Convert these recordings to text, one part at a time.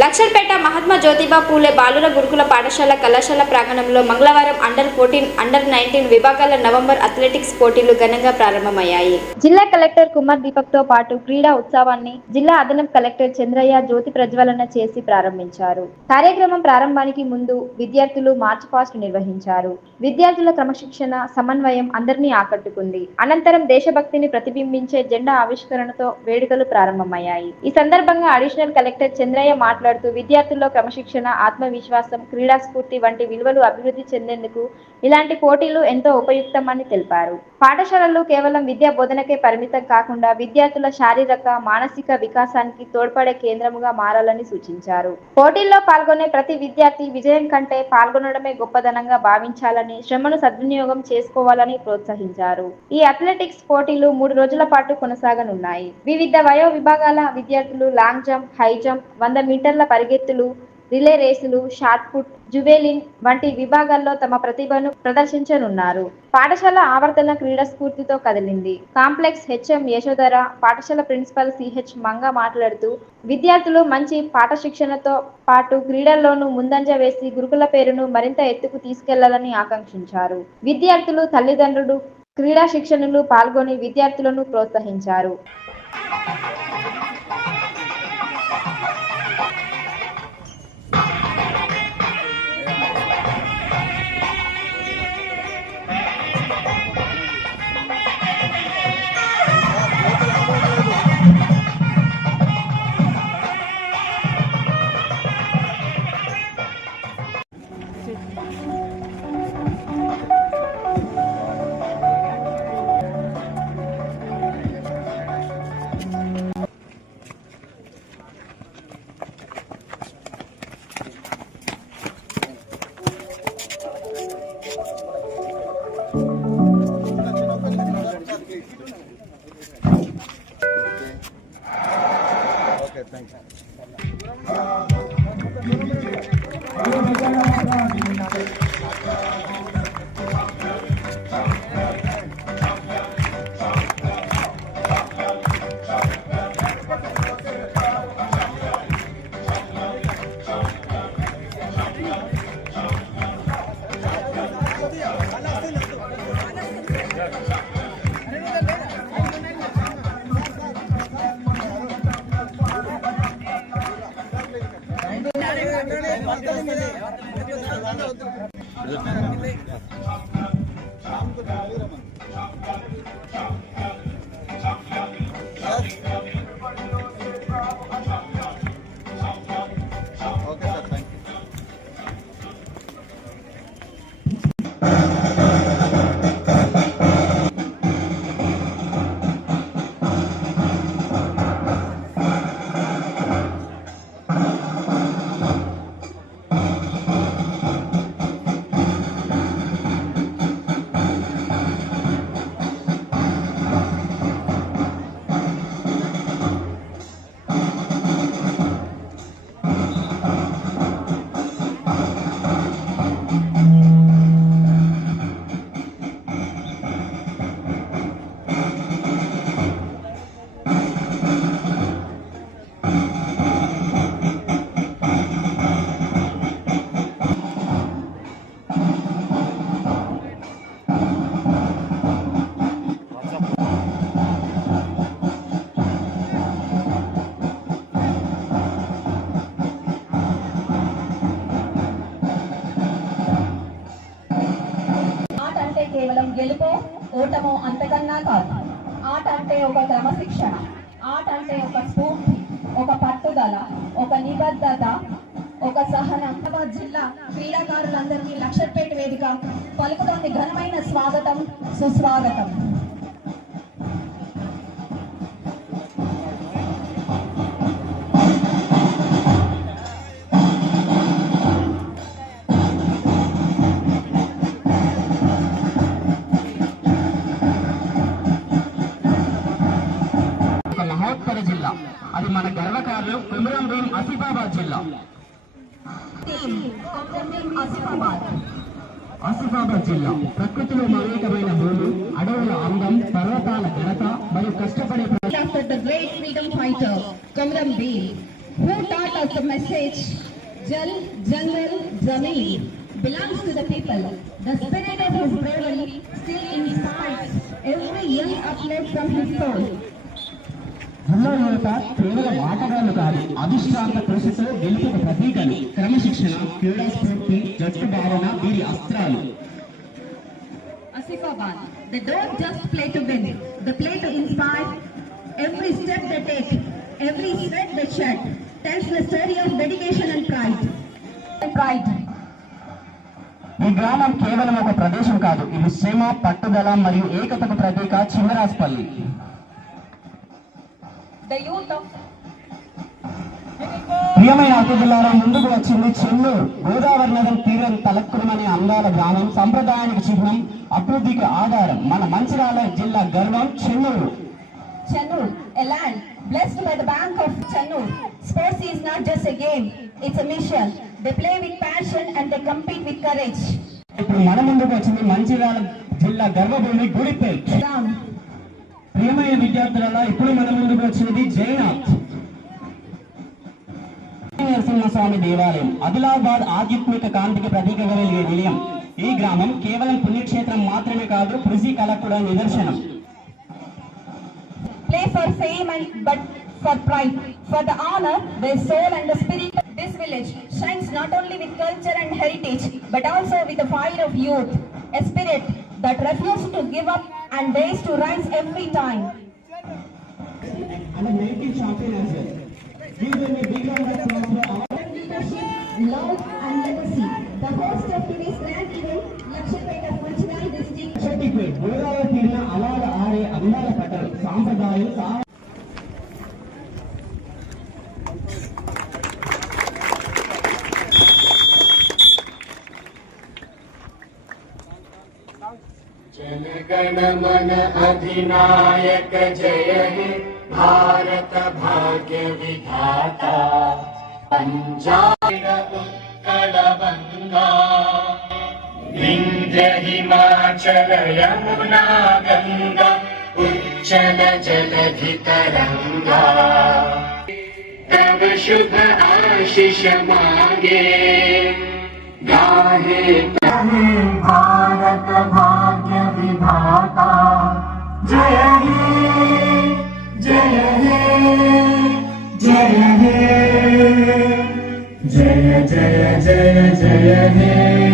లక్షర్పేట మహాత్మా జ్యోతిబా పూలే బాలుర గురుకుల పాఠశాల కళాశాల ప్రాంగణంలో మంగళవారం అండర్ ఫోర్టీన్ అండర్ నైన్టీన్ విభాగాల నవంబర్ అథ్లెటిక్స్ పోటీలు ఘనంగా ప్రారంభమయ్యాయి. జిల్లా కలెక్టర్ కుమార్ దీపక్తో పాటు క్రీడా ఉత్సవాన్ని జిల్లా అదనపు కలెక్టర్ చంద్రయ్య జ్యోతి ప్రజ్వలన చేసి ప్రారంభించారు. కార్యక్రమం ప్రారంభానికి ముందు విద్యార్థులు మార్చ్ పాస్ట్ నిర్వహించారు. విద్యార్థుల క్రమశిక్షణ సమన్వయం అందరినీ ఆకట్టుకుంది. అనంతరం దేశభక్తిని ప్రతిబింబించే జెండా ఆవిష్కరణతో వేడుకలు ప్రారంభమయ్యాయి. ఈ సందర్భంగా అడిషనల్ కలెక్టర్ చంద్రయ్య మాట్లాడుతూ విద్యార్థుల్లో క్రమశిక్షణ ఆత్మవిశ్వాసం క్రీడా స్ఫూర్తి వంటి విలువలు అభివృద్ధి చెందేందుకు ఇలాంటి పోటీలు ఎంతో ఉపయుక్తమని తెలిపారు. పాఠశాలలు కేవలం విద్యా బోధనకే పరిమితం కాకుండా విద్యార్థుల శారీరక మానసిక వికాసానికి తోడ్పడే కేంద్రముగా మారాలని సూచించారు. పోటీల్లో పాల్గొనే ప్రతి విద్యార్థి విజయం కంటే పాల్గొనడమే గొప్పదనంగా భావించాలని శ్రమను సద్వినియోగం చేసుకోవాలని ప్రోత్సహించారు. ఈ అథ్లెటిక్స్ పోటీలు మూడు రోజుల పాటు కొనసాగనున్నాయి. వివిధ వయో విభాగాల విద్యార్థులు లాంగ్ జంప్ హై జంప్ వంద మీటర్ల పరిగెత్తులు రిలే రేసులు షార్ట్ పుట్ జువెలిన్ వంటి విభాగాల్లో తమ ప్రతిభను ప్రదర్శించనున్నారు. పాఠశాల ఆవర్తన క్రీడా స్ఫూర్తితో కదిలింది. కాంప్లెక్స్ హెచ్ఎం యశోధర పాఠశాల ప్రిన్సిపల్ సిహెచ్ మంగ మాట్లాడుతూ విద్యార్థులు మంచి పాఠ శిక్షణతో పాటు క్రీడల్లోనూ ముందంజ వేసి గురుకుల పేరును మరింత ఎత్తుకు తీసుకెళ్ళాలని ఆకాంక్షించారు. విద్యార్థులు తల్లిదండ్రులు క్రీడా శిక్షణలు పాల్గొని విద్యార్థులను ప్రోత్సహించారు. Thanks. ఒక ఒక సహనం హైదరాబాద్ జిల్లా క్రీడాకారులందరికీ లక్షపేట వేదిక. పలుకుతోంది ఘనమైన స్వాగతం సుస్వాగతం. జిల్లా. అది మన గర్వకారణం కుమరం భీం ఆసిఫాబాద్ జిల్లా ఆసిఫాబాద్ ఆసిఫాబాద్ జిల్లా ప్రకృతిలో మమేకమైన భూమి అడవుల అందం పర్వతాల ఘనత మరియు కష్టపడే ప్ర- after the great freedom fighter Kamram Bhim. who taught us the message Jal, Jungle, Zameen belongs to the people. The spirit of his bravery still inspires every young athlete from his soul. పిల్లలు కేవల ఆటగాళ్ళు కాదు అధిష్టాంత కృషితో గెలుపు ప్రతీకలు. క్రమశిక్షణ క్రీడా స్ఫూర్తి జట్టు భావన వీరి అస్త్రాలు. ఈ గ్రామం కేవలం ఒక ప్రదేశం కాదు ఇది సీమ పట్టుదల మరియు ఏకతకు ప్రతీక చిమ్మరాజ్ పల్లి ప్రియమైన అతిథులారా ముందుకు వచ్చింది చెన్నూరు గోదావరి నదుల తీరం తలక్కుమని అందాల గ్రామం సంప్రదాయానికి చిహ్నం అభివృద్ధికి ఆధారం. మన మంచిరాల జిల్లా గర్వం Chennur. Chennur a land blessed by the bank of Chennur sports is not just a game it's a mission they play with passion and they compete with courage ఇప్పుడు మన ముందుకు వచ్చింది మంచిరాల జిల్లా గర్వభూమి గురిపేట్ ప్రియమైన విద్యార్థులలో ఇప్పుడు మన ముందుకు వచ్చినది జైనాథ్ నరసింహస్వామి దేవాలయం ఆదిలాబాద్ ఆధ్యాత్మిక కాంతికి ప్రతీకగా వెలిగే నిలయం ఈ గ్రామం కేవలం పుణ్యక్షేత్రం మాత్రమే కాదు కృషి కళ కూడా నిదర్శనం Play for fame and but for pride, for the honor, their soul and the spirit. This village shines not only with culture and heritage, but also with the fire of youth, a spirit that refuse to give up and dares to rise every time. And a mighty champion as well. Give them a big round of applause for our leadership, love and legacy. The host of today's grand event, Lakshapeta Panchadal district. ಶಕ್ತಿಪೇಟ್ ಗೋದಾವರಿ ನೀರಿನ ಅಲಾರ ಆರೆ ಅಂಗಾರ ಪಟ್ಟಣ ಸಾಂಪ್ರದಾಯ अधिनायक जय हे भारत भाग्य विधाता। पञ्जाब उत्कल बङ्गा हिमाचल यमुना गङ्गा उच्चल जलधि तरङ्गा तव शुभ आशिष मागे। गाहे भारत भाग्य विधाता जय हे जय हे जय हे जय जय जय जय हे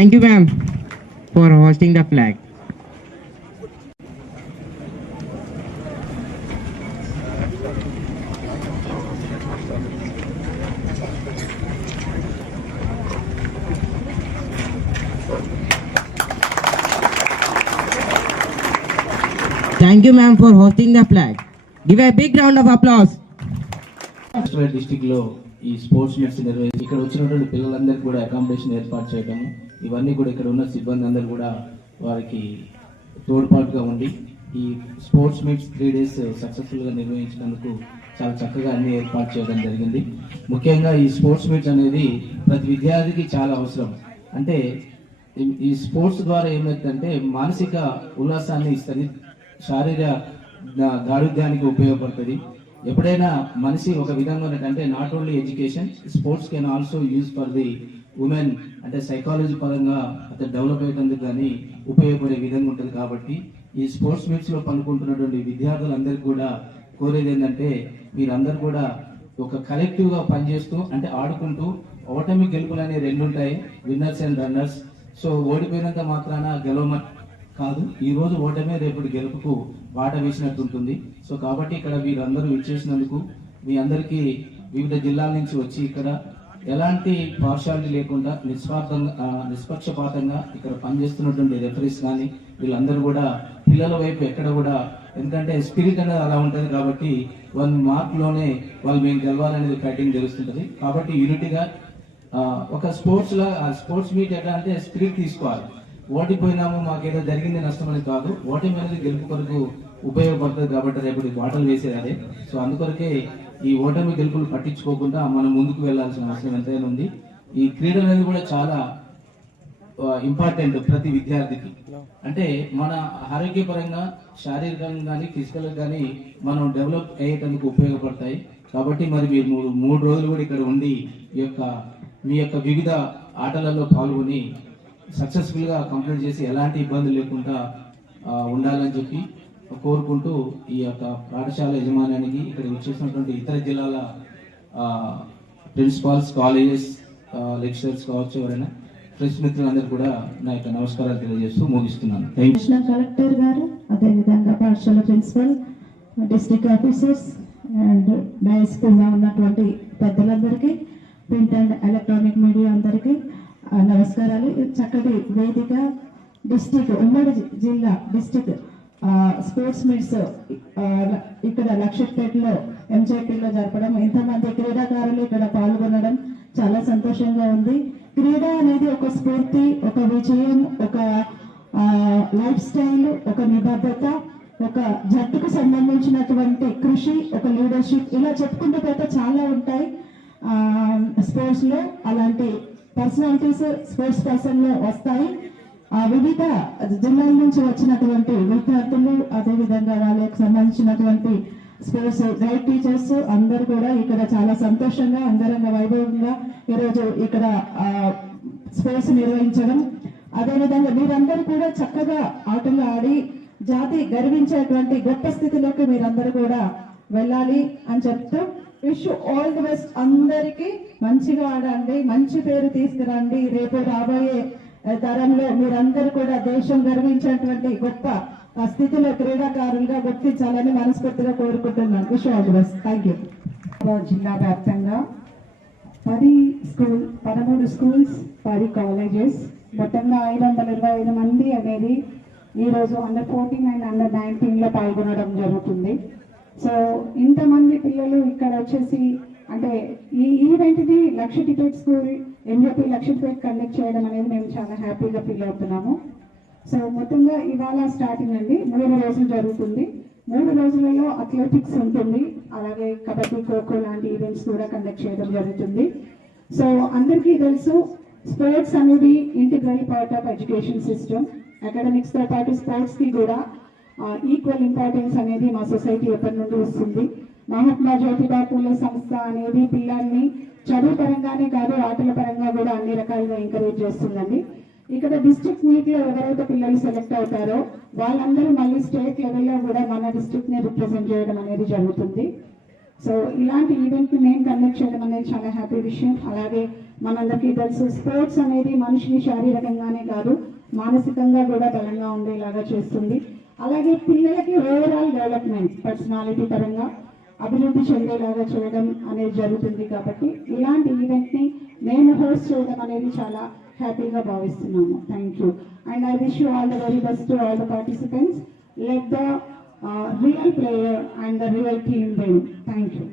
Thank you, ma'am, for hosting the flag. Thank you, ma'am, for hosting the flag. Give a big round of applause. Krishna Reddy డిస్టిక్లో ఈ స్పోర్ట్స్ మీట్స్ నిర్వహించి ఇక్కడ వచ్చినటువంటి పిల్లలందరికీ కూడా అకామిడేషన్ ఏర్పాటు చేయడము ఇవన్నీ కూడా ఇక్కడ ఉన్న సిబ్బంది అందరూ కూడా వారికి తోడ్పాటుగా ఉండి ఈ స్పోర్ట్స్ మీట్స్ త్రీ డేస్ సక్సెస్ఫుల్గా నిర్వహించినందుకు చాలా చక్కగా అన్ని ఏర్పాటు చేయడం జరిగింది. ముఖ్యంగా ఈ స్పోర్ట్స్ మీట్స్ అనేది ప్రతి విద్యార్థికి చాలా అవసరం. అంటే ఈ- స్పోర్ట్స్ ద్వారా ఏమవుతుందంటే మానసిక ఉల్లాసాన్ని ఇస్తుంది శారీర దారుద్యానికి ఉపయోగపడుతుంది. ఎప్పుడైనా మనిషి ఒక విధంగా ఉన్నట్టంటే not only education sports can also use for the women అంటే సైకాలజీ పరంగా అతను డెవలప్ అయ్యేందుకు కానీ ఉపయోగపడే విధంగా ఉంటుంది కాబట్టి ఈ స్పోర్ట్స్ మీట్స్లో పనుకుంటున్నటువంటి విద్యార్థులందరికీ కూడా కోరేది ఏంటంటే మీరందరూ కూడా ఒక కలెక్టివ్గా పనిచేస్తూ అంటే ఆడుకుంటూ ఓటమి గెలుపులు అనేవి రెండు ఉంటాయి విన్నర్స్ అండ్ రన్నర్స్ సో ఓడిపోయినంత మాత్రాన గెలవమ కాదు ఈరోజు ఓటమే రేపటి గెలుపుకు బాట వేసినట్టు ఉంటుంది. సో కాబట్టి ఇక్కడ వీరందరూ విచ్చేసినందుకు మీ అందరికీ వివిధ జిల్లాల నుంచి వచ్చి ఇక్కడ ఎలాంటి పార్షాలిటీ లేకుండా నిస్వార్థంగా నిష్పక్షపాతంగా ఇక్కడ పనిచేస్తున్నటువంటి రెఫరీస్ కానీ వీళ్ళందరూ కూడా పిల్లల వైపు ఎక్కడ కూడా ఎందుకంటే స్పిరిట్ అనేది అలా ఉంటుంది కాబట్టి వన్ మార్క్లోనే వాళ్ళు మేము గెలవాలనేది ఫైటింగ్ జరుగుతుంటుంది కాబట్టి యూనిట్గా ఒక స్పోర్ట్స్లో స్పోర్ట్స్ మీట్ ఎట్లా అంటే స్పిరిట్ తీసుకోవాలి. ఓడిపోయినాము మాకేదో జరిగింది నష్టం అనేది కాదు. ఓటమి అనేది గెలుపు కొరకు ఉపయోగపడుతుంది కాబట్టి రేపు బాటలు వేసేది అదే. సో అందుకొరకే ఈ ఓటమి గెలుపులు పట్టించుకోకుండా మనం ముందుకు వెళ్ళాల్సిన అవసరం ఎంతైనా ఉంది. ఈ క్రీడలు అనేది కూడా చాలా ఇంపార్టెంట్ ప్రతి విద్యార్థికి. అంటే మన ఆరోగ్యపరంగా శారీరకంగా కానీ ఫిజికల్ కానీ మనం డెవలప్ అయ్యేటందుకు ఉపయోగపడతాయి. కాబట్టి మరి మీరు మూడు మూడు రోజులు కూడా ఇక్కడ ఉండి ఈ యొక్క మీ యొక్క వివిధ ఆటలలో పాల్గొని సక్సెస్ఫుల్గా కంప్లీట్ చేసి ఎలాంటి ఇబ్బంది లేకుండా ఉండాలని చెప్పి కోరుకుంటూ ఈ యొక్క పాఠశాల యజమానానికి ఇక్కడ వచ్చేసినటువంటి ఇతర జిల్లాల ప్రిన్సిపాల్స్ కాలేజెస్ లెక్చరర్స్ కావచ్చు ఎవరైనా ప్రెస్ మిత్రులందరూ కూడా నా యొక్క నమస్కారాలు తెలియజేస్తూ ముగిస్తున్నాను. కృష్ణ కలెక్టర్ గారు అదేవిధంగా పాఠశాల ప్రిన్సిపల్ డిస్ట్రిక్ట్ ఆఫీసర్స్ అండ్ డైస్ కింద ఉన్నటువంటి పెద్దలందరికీ ప్రింట్ అండ్ ఎలక్ట్రానిక్ మీడియా అందరికీ నమస్కారాలు. చక్కటి వేదిక డిస్టిక్ ఉమ్మడి జిల్లా డిస్టిక్ స్పోర్ట్స్ మీట్స్ ఇక్కడ లక్షపేటలో ఎంజేపీలో జరపడం ఇంతమంది క్రీడాకారులు ఇక్కడ పాల్గొనడం చాలా సంతోషంగా ఉంది. క్రీడ అనేది ఒక స్ఫూర్తి ఒక విజయం ఒక లైఫ్ స్టైల్ ఒక నిబద్ధత ఒక జట్టుకు సంబంధించినటువంటి కృషి ఒక లీడర్షిప్ ఇలా చెప్పుకుంటూ పోతే చాలా ఉంటాయి. స్పోర్ట్స్లో అలాంటి పర్సనాలిటీస్ స్పోర్ట్స్ పర్సన్లో వస్తాయి. ఆ వివిధ జిల్లాల నుంచి వచ్చినటువంటి విద్యార్థులు అదేవిధంగా వాళ్ళకి సంబంధించినటువంటి స్పోర్ట్స్ గైడ్ టీచర్స్ అందరు కూడా ఇక్కడ చాలా సంతోషంగా అంగరంగ వైభవంగా ఈరోజు ఇక్కడ స్పోర్ట్స్ నిర్వహించడం. అదేవిధంగా మీరందరూ కూడా చక్కగా ఆటలు ఆడి జాతి గర్వించేటువంటి గొప్ప స్థితిలోకి మీరందరూ కూడా వెళ్ళాలి అని చెప్తూ విష్ ఆల్ ది బెస్ట్ అందరికీ. మంచిగా ఆడండి మంచి పేరు తీసుకురండి. రేపు రాబోయే తరంలో మీరందరూ కూడా దేశం గర్వించినటువంటి గొప్ప స్థితిలో క్రీడాకారులుగా గుర్తించాలని మనస్ఫూర్తిగా కోరుకుంటున్నాను. Wish thank you. జిల్లా వ్యాప్తంగా పది స్కూల్ పదమూడు స్కూల్స్ పది కాలేజెస్ మొత్తంగా ఐదు వందల ఇరవై ఐదు మంది అనేది ఈరోజు అండర్ ఫోర్టీన్ అండ్ అండర్ నైన్టీన్లో పాల్గొనడం జరుగుతుంది. సో ఇంతమంది పిల్లలు ఇక్కడ వచ్చేసి అంటే ఈ ఈవెంట్ని Luxettipet school MJP Luxettipet conduct చేయడం అనేది మేము చాలా హ్యాపీగా ఫీల్ అవుతున్నాము. సో మొత్తంగా ఇవాళ స్టార్టింగ్ అండి. మూడు రోజులు జరుగుతుంది. మూడు రోజులలో అథ్లెటిక్స్ ఉంటుంది. అలాగే కబడ్డీ ఖోఖో లాంటి ఈవెంట్స్ కూడా కండక్ట్ చేయడం జరుగుతుంది. సో అందరికీ తెలుసు స్పోర్ట్స్ అనేది integral part of education system. అకాడమిక్స్తో పాటు స్పోర్ట్స్కి కూడా ఈక్వల్ ఇంపార్టెన్స్ అనేది మా సొసైటీ ఎప్పటి నుండి వస్తుంది. మహాత్మా జ్యోతిబా పూలే సంస్థ అనేది పిల్లల్ని చదువు పరంగానే కాదు ఆటల పరంగా కూడా అన్ని రకాలుగా ఎంకరేజ్ చేస్తుందండి. ఇక్కడ డిస్ట్రిక్ట్ మీట్లో ఎవరైతే పిల్లలు సెలెక్ట్ అవుతారో వాళ్ళందరూ మళ్ళీ స్టేట్ లెవెల్లో కూడా మన డిస్ట్రిక్ట్ని రిప్రజెంట్ చేయడం అనేది జరుగుతుంది. సో ఇలాంటి ఈవెంట్ మేము కండక్ట్ చేయడం అనేది చాలా హ్యాపీ విషయం. అలాగే మనందరికీ తెలుసు స్పోర్ట్స్ అనేది మనిషిని శారీరకంగానే కాదు మానసికంగా కూడా బలంగా ఉండేలాగా చేస్తుంది. అలాగే పిల్లలకి ఓవరాల్ డెవలప్మెంట్ పర్సనాలిటీ పరంగా అభివృద్ధి చెందేలాగా చేయడం అనేది జరుగుతుంది కాబట్టి ఇలాంటి ఈవెంట్ని నేను మేము హోస్ట్ చేయడం అనేది చాలా హ్యాపీగా భావిస్తున్నాము. Thank you and I wish you all the very best to all the participants let the real player and the real team win thank you